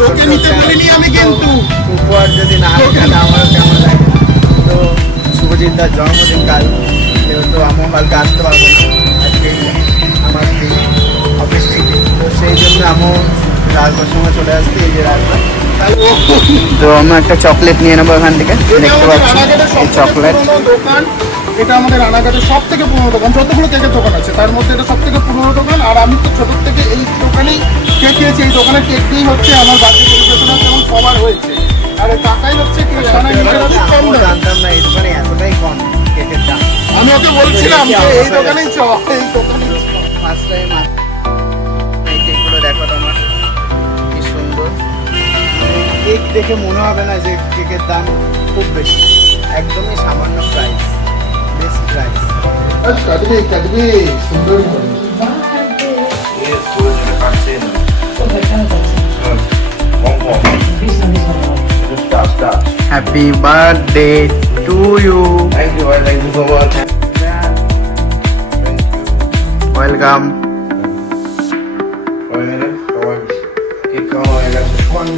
তোকে নিতে বলিনি আমি কিন্তু উপহার যদি না তাহলে আমারও কেমন লাগে। তো শুভজিৎ দার জন্মদিন কাল, যেহেতু আমিও কালকে আসতে পারবো না, আজকে আমার অফিস থেকে, তো সেই জন্য আমিও রাজবার সময় চলে আসছি। এই যে রাজবার, তো আমি একটা চকলেট নিয়ে নেবো এখান থেকে, দেখতে পাচ্ছি এই চকলেট। দোকান এটা আমাদের রানাঘাটের সব থেকে পুরোনো দোকান, যতগুলো কেকের দোকান আছে তার মধ্যে এটা সব থেকে পুরোনো দোকান। আর আমি তো ছোট থেকে এই দোকানেই কেক খেয়েছি, এই দোকানের কেক দিয়েই হচ্ছে আমার বার্থডে সেলিব্রেশন যেমন সবার হয়েছে। আর এই টাকাই হচ্ছে কেক বানায় নিজেরা কম দামে। জানতাম না এই দোকানে এতটাই কম কেকের দাম। আমি ওকে বলছিলাম যে এই দোকানেই চ, এই দোকানেই চ। ফার্স্ট টাইম এই কেকগুলো দেখো তোমার, কি সুন্দর। কেক দেখে মনে হবে না যে কেকের দাম খুব বেশি, একদমই সামান্য প্রাইস, বেস্ট প্রাইস। কাটবি কাটবি সুন্দর করে। Happy birthday to you. Thank you so much. Welcome. Cake খাওয়া হয়ে গেছে। খাওয়ানো